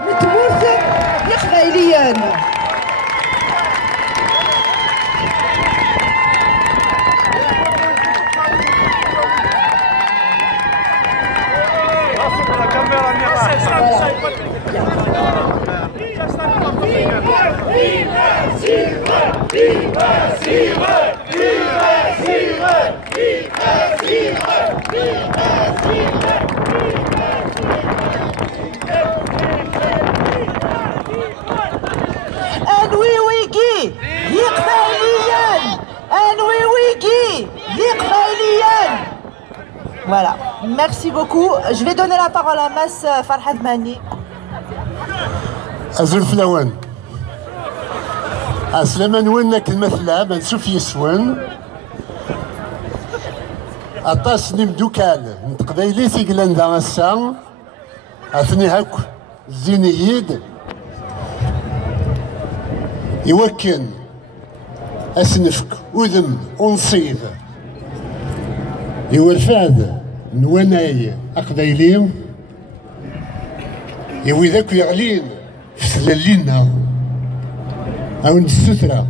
متموت يقبايليان. Voilà, merci beaucoup. Je vais donner la parole à Mas Farhad Mani. أزرفلاوان أسلمان وينك المثلى بنشوف يسون أطاس نمدوكال نتقبايلي تيقلان ذا غسا أثني هاك الزينييد يوكن أسنفك وذم ونصيب يورفاد نواناي أقبايلي يوي ذاك يغلين في سلالينا أو نستثرى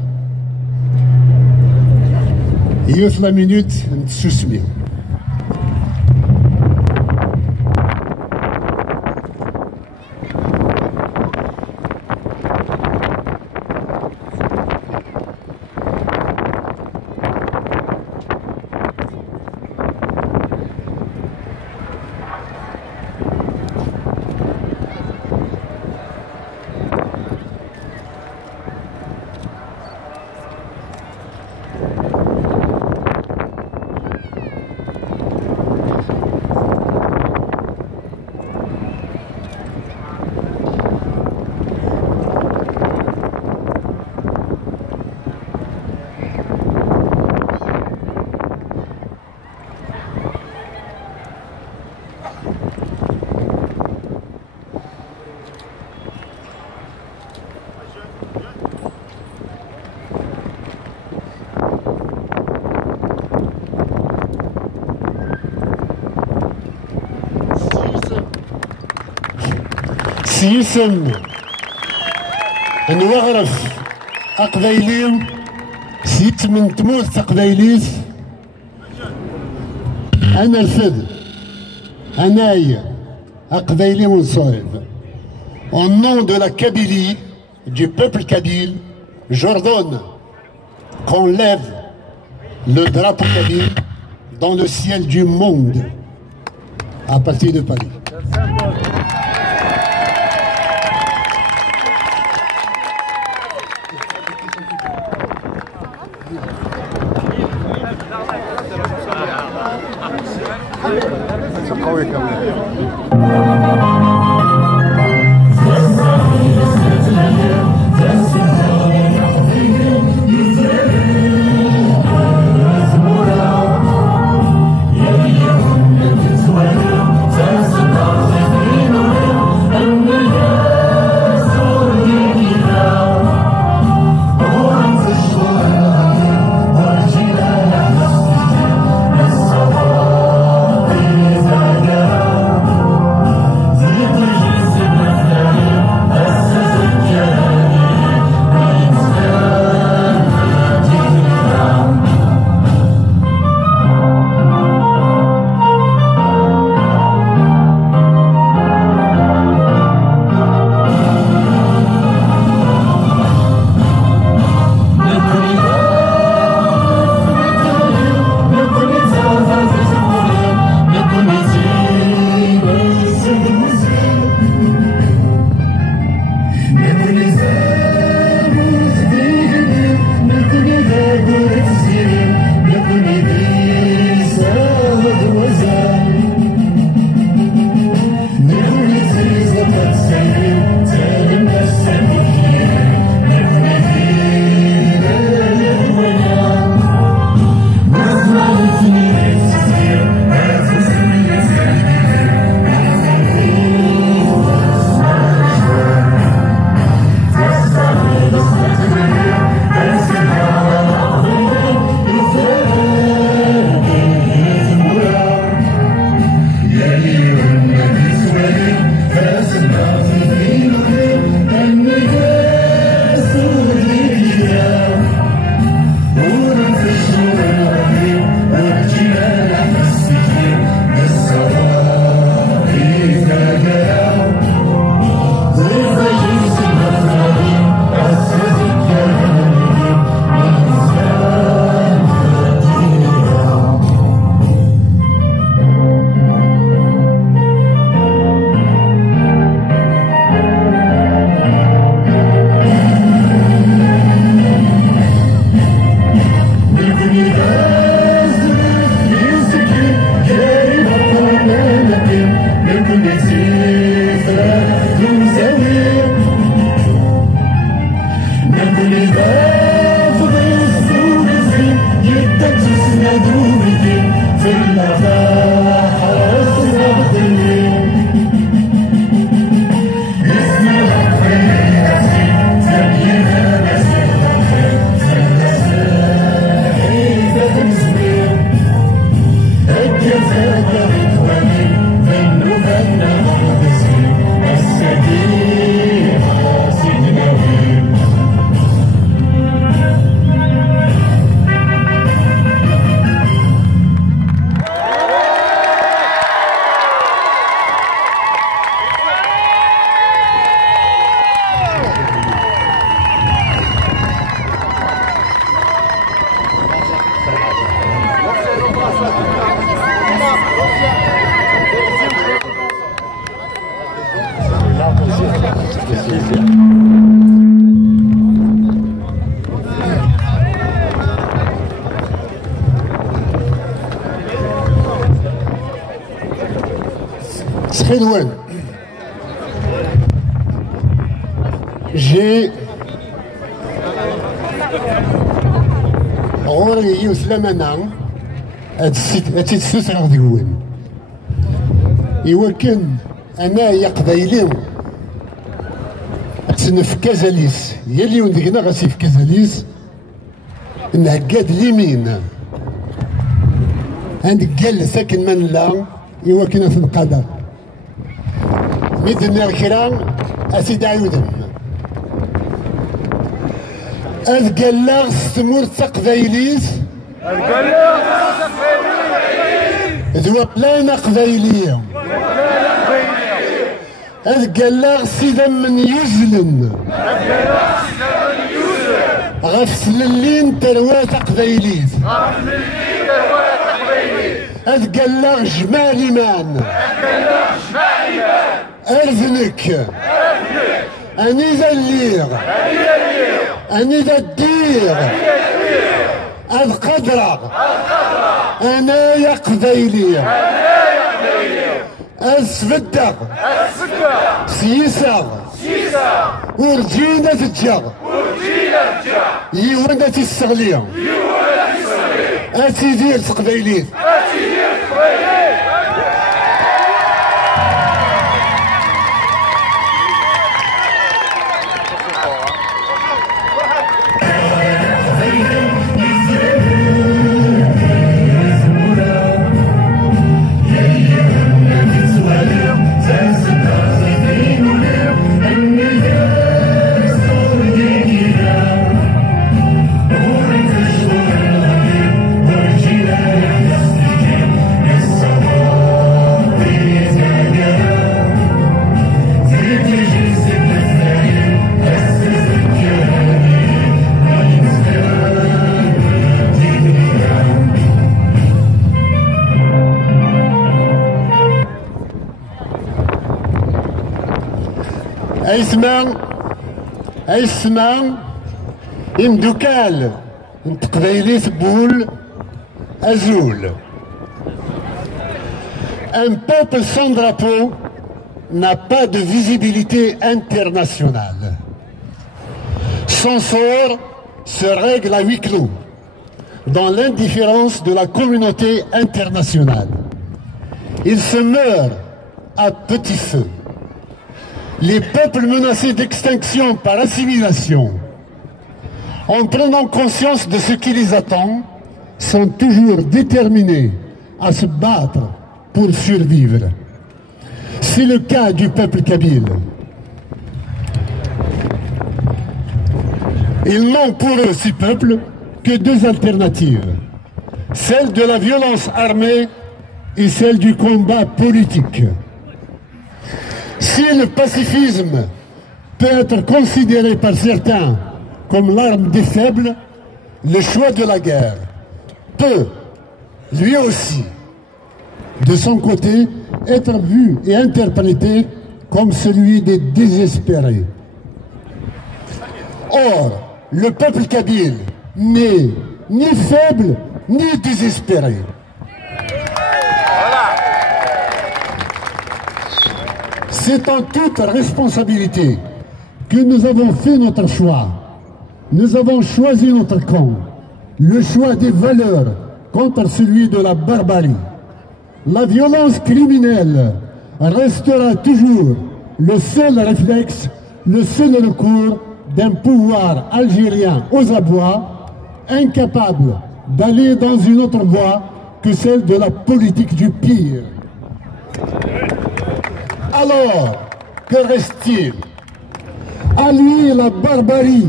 يوث لا مينوت نتسوسمي سيسن نوغرف أقبايلي سيت من تموت أقبايليت أنا الفد أنايا أقبايلي منصوب au nom de la Kabylie, du peuple kabyle, j'ordonne qu'on lève le drapeau kabyle dans le ciel du monde à partir de Paris. قوي كمان. Skhedouane. J'ai غوري يسلمنا تتسسر ديوان يوكن انا يقبايلي تسنف كازاليس يلي وندقنا غاسي في كازاليس نهكاد اليمين عندك قال ساكن من لا يوكن في القدر ميدنا الكرام اسيدي عيودم أذ قال ستمور تقبايليس ذو بلان قبايلية أذ قال سيدا من يزلن غفصل اللين تروات قبايليس أذ قال جمالي مان أرذنك أني ذا الليغ أني ذا الدير أذ قدرة أنا يا قبيلي أسفدق سيسا ورجينا تجا يوانا تستغليا أتيدير تقبيلي أيسمان إمدوكال نتقبايلي ثبول أزول. Un peuple sans drapeau n'a pas de visibilité internationale. Son sort se règle à huis clos, dans l'indifférence de la communauté internationale. Il se meurt à petit feu. Les peuples menacés d'extinction par assimilation, en prenant conscience de ce qui les attend, sont toujours déterminés à se battre pour survivre. C'est le cas du peuple kabyle. Ils n'ont pour eux, ces peuples, que deux alternatives. Celle de la violence armée et celle du combat politique. Si le pacifisme peut être considéré par certains comme l'arme des faibles, le choix de la guerre peut, lui aussi, de son côté, être vu et interprété comme celui des désespérés. Or, le peuple kabyle n'est ni faible ni désespéré. C'est en toute responsabilité que nous avons fait notre choix. Nous avons choisi notre camp, le choix des valeurs contre celui de la barbarie. La violence criminelle restera toujours le seul réflexe, le seul recours d'un pouvoir algérien aux abois, incapable d'aller dans une autre voie que celle de la politique du pire. Alors, que reste-t-il? À lui la barbarie,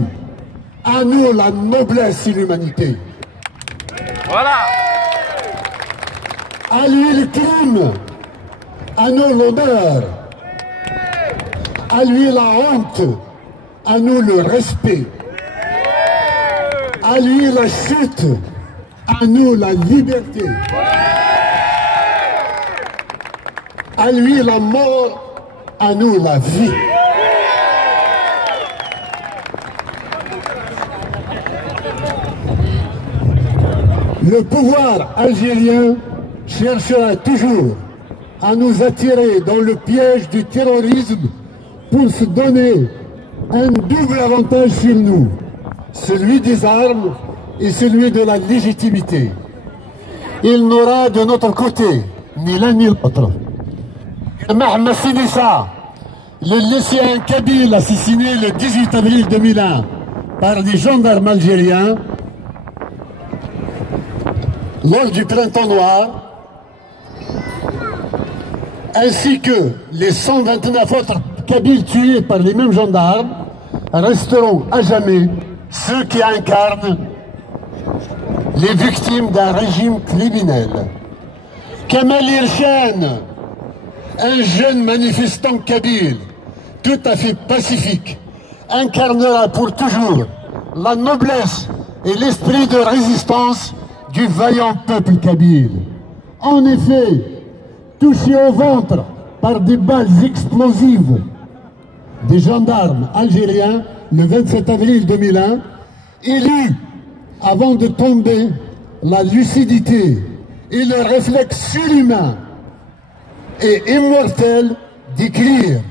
à nous la noblesse et l'humanité. Voilà. À lui le crime, à nous l'honneur. À lui la honte, à nous le respect. À lui la chute, à nous la liberté. À lui la mort, à nous la vie. Le pouvoir algérien cherchera toujours à nous attirer dans le piège du terrorisme pour se donner un double avantage sur nous, celui des armes et celui de la légitimité. Il n'aura de notre côté ni l'un ni l'autre. Mohamed Sinissa, le lycéen kabyle assassiné le 18 avril 2001 par des gendarmes algériens lors du printemps noir, ainsi que les 129 autres Kabyles tués par les mêmes gendarmes, resteront à jamais ceux qui incarnent les victimes d'un régime criminel. Kamal Irchan, un jeune manifestant kabyle, tout à fait pacifique, incarnera pour toujours la noblesse et l'esprit de résistance du vaillant peuple kabyle. En effet, touché au ventre par des balles explosives des gendarmes algériens le 27 avril 2001, il eut, avant de tomber, la lucidité et le réflexe surhumain et immortel d'écrire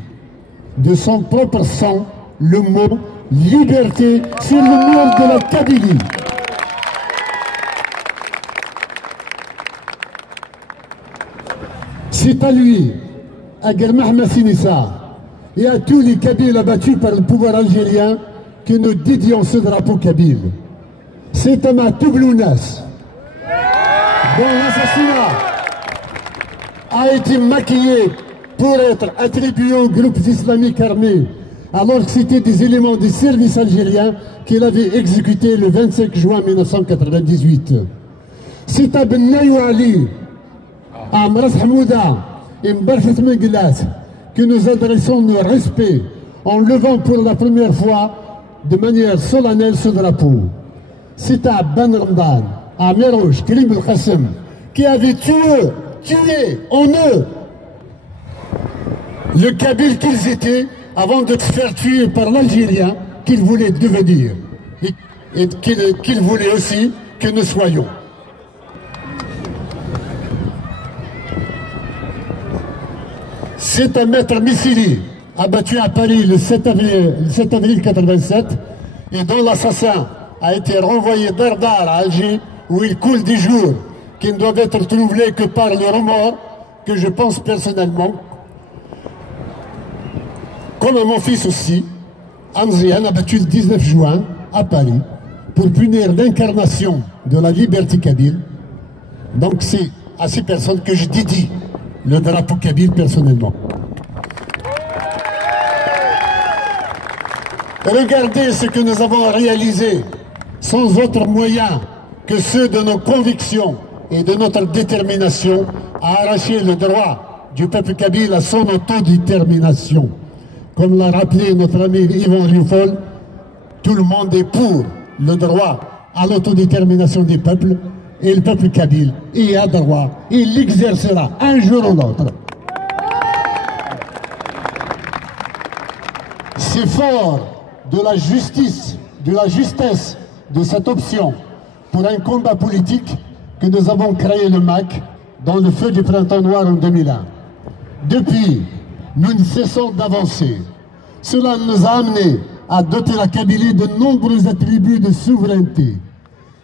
de son propre sang le mot « liberté » sur le mur de la Kabylie. C'est à lui, à Mohamed Sinissa et à tous les Kabyles abattus par le pouvoir algérien que nous dédions ce drapeau kabyle. C'est Thomas Toublounas, dont l'assassinat a été maquillé pour être attribué aux groupes islamiques armés, alors que c'était des éléments des services algériens qu'il avait exécutés le 25 juin 1998. C'est à Benayou Ali, à Amras Hamouda et Mbarfet Menglas que nous adressons nos respects en levant pour la première fois de manière solennelle ce drapeau. C'est à Ben Ramdan, à Merouch, Krim El-Qassem, qui avait tué en eux le Kabyle qu'ils étaient avant de se faire tuer par l'Algérien qu'ils voulaient devenir et qu'ils voulaient aussi que nous soyons. C'est un maître Missili, abattu à Paris le 7 avril 1987 et dont l'assassin a été renvoyé d'Ardar à Alger où il coule des jours qui ne doivent être troublés que par le remords que je pense personnellement, comme à mon fils aussi, Anzian, abattu le 19 juin à Paris pour punir l'incarnation de la liberté kabyle. Donc c'est à ces personnes que je dédie le drapeau kabyle personnellement. Regardez ce que nous avons réalisé sans autre moyen que ceux de nos convictions et de notre détermination à arracher le droit du peuple kabyle à son autodétermination. Comme l'a rappelé notre ami Yvan Rioufol, tout le monde est pour le droit à l'autodétermination des peuples et le peuple kabyle y a droit, il l'exercera un jour ou l'autre. C'est fort de la justice, de la justesse de cette option pour un combat politique que nous avons créé le MAC dans le feu du printemps noir en 2001. Depuis, nous ne cessons d'avancer. Cela nous a amené à doter la Kabylie de nombreux attributs de souveraineté.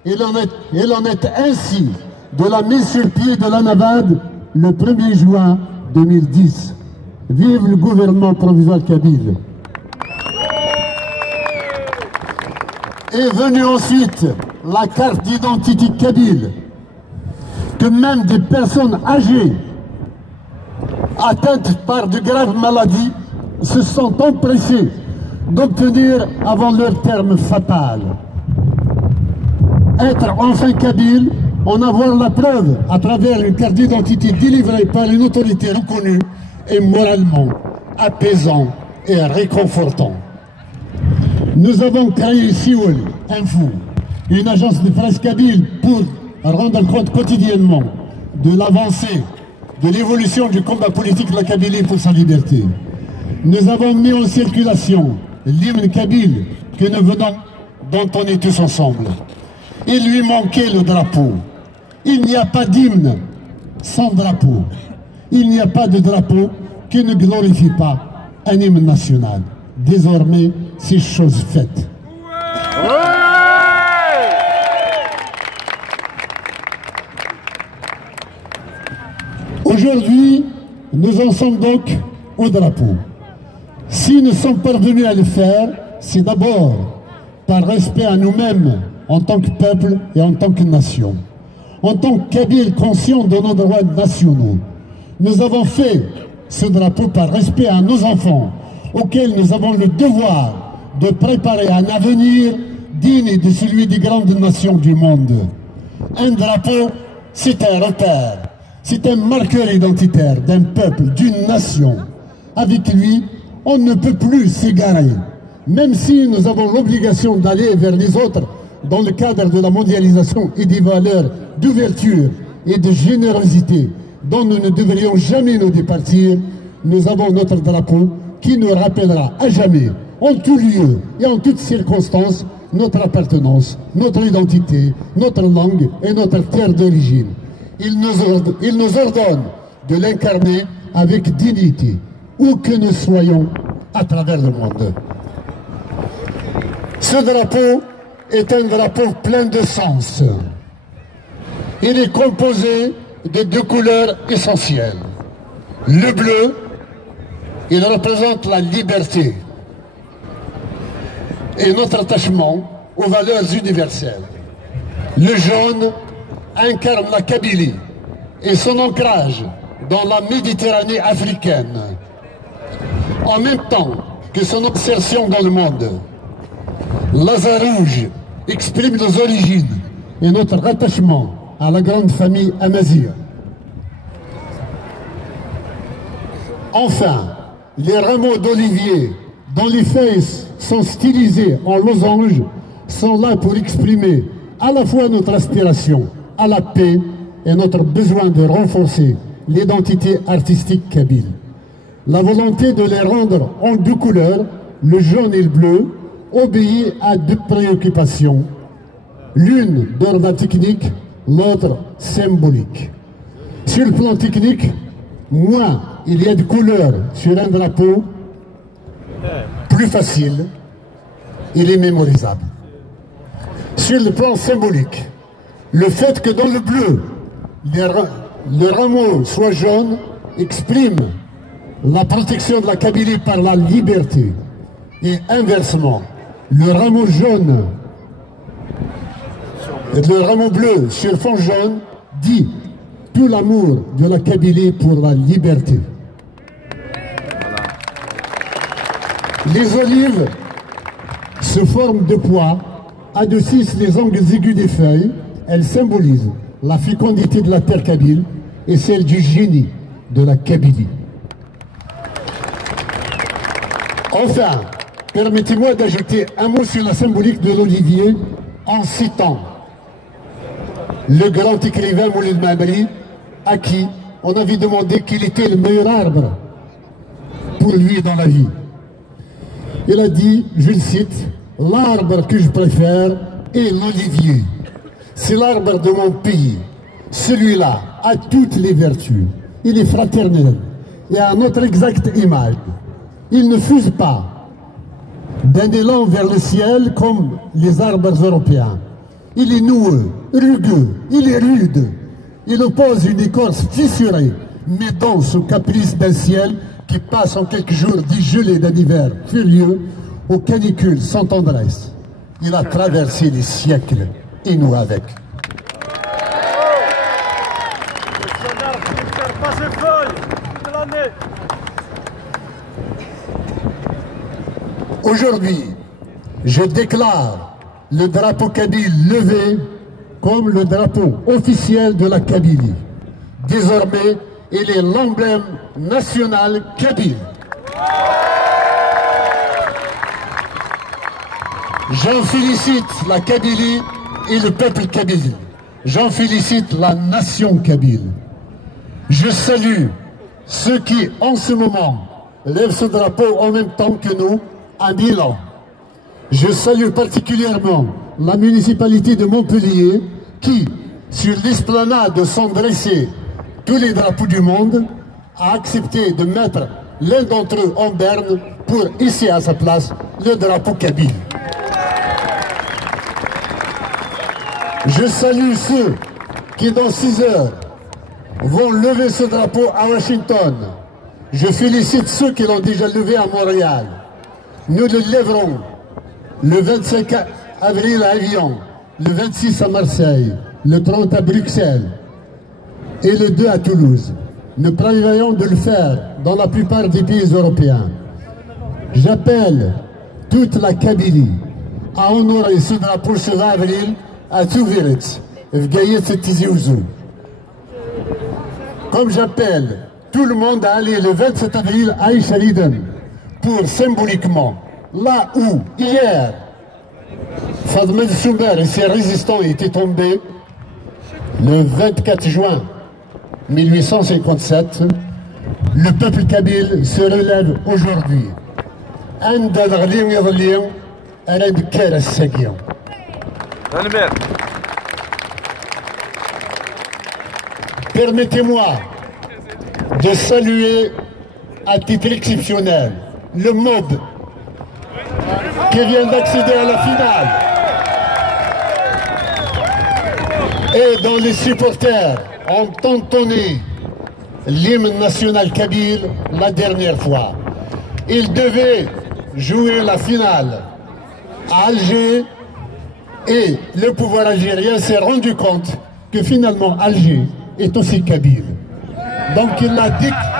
Il en est ainsi de la mise sur pied de la NAVAD le 1er juin 2010. Vive le gouvernement provisoire kabyle. Est venue ensuite la carte d'identité kabyle, que même des personnes âgées atteintes par de graves maladies se sont empressées d'obtenir avant leur terme fatal. Être enfin kabyle, en avoir la preuve à travers une carte d'identité délivrée par une autorité reconnue est moralement apaisant et réconfortant. Nous avons créé Sioul Info, une agence de presse kabyle pour rendre compte quotidiennement de l'avancée, de l'évolution du combat politique de la Kabylie pour sa liberté. Nous avons mis en circulation l'hymne kabyle que nous venons d'entonner tous ensemble. Il lui manquait le drapeau. Il n'y a pas d'hymne sans drapeau. Il n'y a pas de drapeau qui ne glorifie pas un hymne national. Désormais, c'est chose faite. Aujourd'hui, nous en sommes donc au drapeau. Si nous sommes parvenus à le faire, c'est d'abord par respect à nous-mêmes en tant que peuple et en tant que nation. En tant que Kabyles conscients de nos droits nationaux, nous avons fait ce drapeau par respect à nos enfants, auxquels nous avons le devoir de préparer un avenir digne de celui des grandes nations du monde. Un drapeau, c'est un repère, c'est un marqueur identitaire d'un peuple, d'une nation. Avec lui, on ne peut plus s'égarer, même si nous avons l'obligation d'aller vers les autres dans le cadre de la mondialisation et des valeurs d'ouverture et de générosité dont nous ne devrions jamais nous départir. Nous avons notre drapeau qui nous rappellera à jamais, en tout lieu et en toutes circonstances, notre appartenance, notre identité, notre langue et notre terre d'origine. Il nous ordonne de l'incarner avec dignité, où que nous soyons à travers le monde. Ce drapeau est un drapeau plein de sens. Il est composé de deux couleurs essentielles. Le bleu, il représente la liberté et notre attachement aux valeurs universelles. Le jaune incarne la Kabylie et son ancrage dans la Méditerranée africaine, en même temps que son insertion dans le monde. L'azar rouge exprime nos origines et notre rattachement à la grande famille amazigh. Enfin, les rameaux d'olivier dont les feuilles sont stylisées en losanges sont là pour exprimer à la fois notre aspiration à la paix et notre besoin de renforcer l'identité artistique kabyle. La volonté de les rendre en deux couleurs, le jaune et le bleu, obéit à deux préoccupations. L'une d'ordre technique, l'autre symbolique. Sur le plan technique, moins il y a de couleurs sur un drapeau, plus facile, il est mémorisable. Sur le plan symbolique, le fait que dans le bleu, le rameau soit jaune exprime la protection de la Kabylie par la liberté. Et inversement, le rameau jaune et le rameau bleu sur fond jaune dit tout l'amour de la Kabylie pour la liberté. Les olives se forment de pois, adoucissent les angles aigus des feuilles. Elles symbolisent la fécondité de la terre kabyle et celle du génie de la Kabylie. Enfin, permettez-moi d'ajouter un mot sur la symbolique de l'olivier en citant le grand écrivain Moulid Maamri, à qui on avait demandé quel était le meilleur arbre pour lui dans la vie. Il a dit, je le cite, « L'arbre que je préfère est l'olivier. C'est l'arbre de mon pays. Celui-là a toutes les vertus. Il est fraternel et à notre exacte image. Il ne fuse pas d'un élan vers le ciel comme les arbres européens. Il est noueux, rugueux, il est rude. Il oppose une écorce fissurée, mais danse au caprice d'un ciel qui passe en quelques jours du gelé d'un hiver furieux aux canicules sans tendresse. Il a traversé les siècles et nous avec. Aujourd'hui, je déclare le drapeau kabyle levé comme le drapeau officiel de la Kabylie. Désormais, il est l'emblème national kabyle. J'en félicite la Kabylie et le peuple kabyle. J'en félicite la nation kabyle. Je salue ceux qui, en ce moment, lèvent ce drapeau en même temps que nous à Milan. Je salue particulièrement la municipalité de Montpellier qui, sur l'esplanade sont dressés tous les drapeaux du monde, a accepté de mettre l'un d'entre eux en berne pour hisser à sa place le drapeau kabyle. Je salue ceux qui dans 6 heures vont lever ce drapeau à Washington. Je félicite ceux qui l'ont déjà levé à Montréal. Nous le lèverons le 25 avril à Evian, le 26 à Marseille, le 30 à Bruxelles et le 2 à Toulouse. Nous prévoyons de le faire dans la plupart des pays européens. J'appelle toute la Kabylie à honorer ce drapeau ce 20 avril à Touviritz, Vgaïet et Tizi Ouzou. Comme j'appelle tout le monde à aller le 27 avril à Ishaliden pour symboliquement, là où hier Fadmel Soumer et ses résistants étaient tombés, le 24 juin 1857, le peuple kabyle se relève aujourd'hui. Permettez-moi de saluer à titre exceptionnel le MOB qui vient d'accéder à la finale et dont les supporters ont entonné l'hymne national kabyle la dernière fois. Ils devaient jouer la finale à Alger et le pouvoir algérien s'est rendu compte que finalement Alger est aussi kabyle. Donc il l'a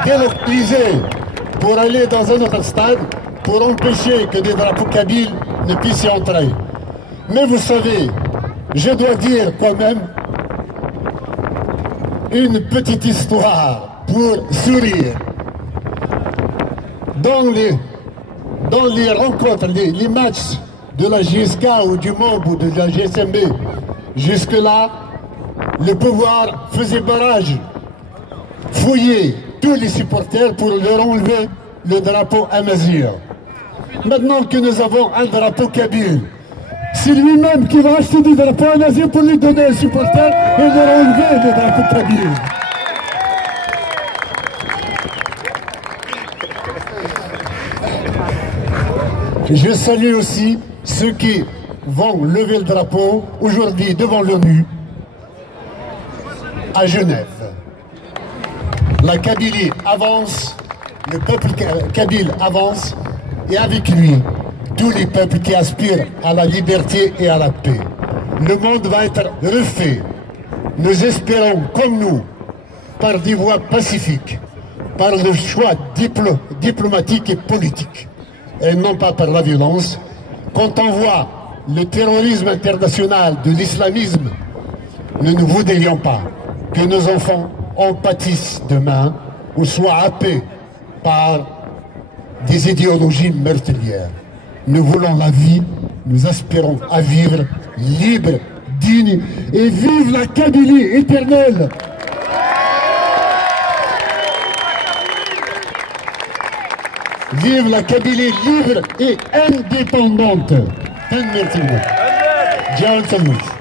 délocalisé pour aller dans un autre stade pour empêcher que des drapeaux kabyles ne puissent y entrer. Mais vous savez, je dois dire quand même une petite histoire pour sourire. Dans les rencontres, les matchs de la GSK ou du MOB ou de la GSMB, jusque-là, le pouvoir faisait barrage, fouillait tous les supporters pour leur enlever le drapeau amazigh. Maintenant que nous avons un drapeau kabyle, c'est lui-même qui va acheter des drapeaux amazigh pour lui donner aux supporters et leur enlever le drapeau kabyle. Je salue aussi ceux qui vont lever le drapeau aujourd'hui devant l'ONU à Genève. La Kabylie avance, le peuple kabyle avance et avec lui tous les peuples qui aspirent à la liberté et à la paix. Le monde va être refait. Nous espérons comme nous, par des voies pacifiques, par le choix diplomatique et politique, et non pas par la violence. Quand on voit le terrorisme international de l'islamisme, ne nous voudrions pas que nos enfants en pâtissent demain ou soient happés par des idéologies meurtrières. Nous voulons la vie, nous aspirons à vivre libre, digne et vive la Kabylie éternelle. Vive la Kabylie libre et indépendante. Merci beaucoup.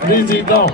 président.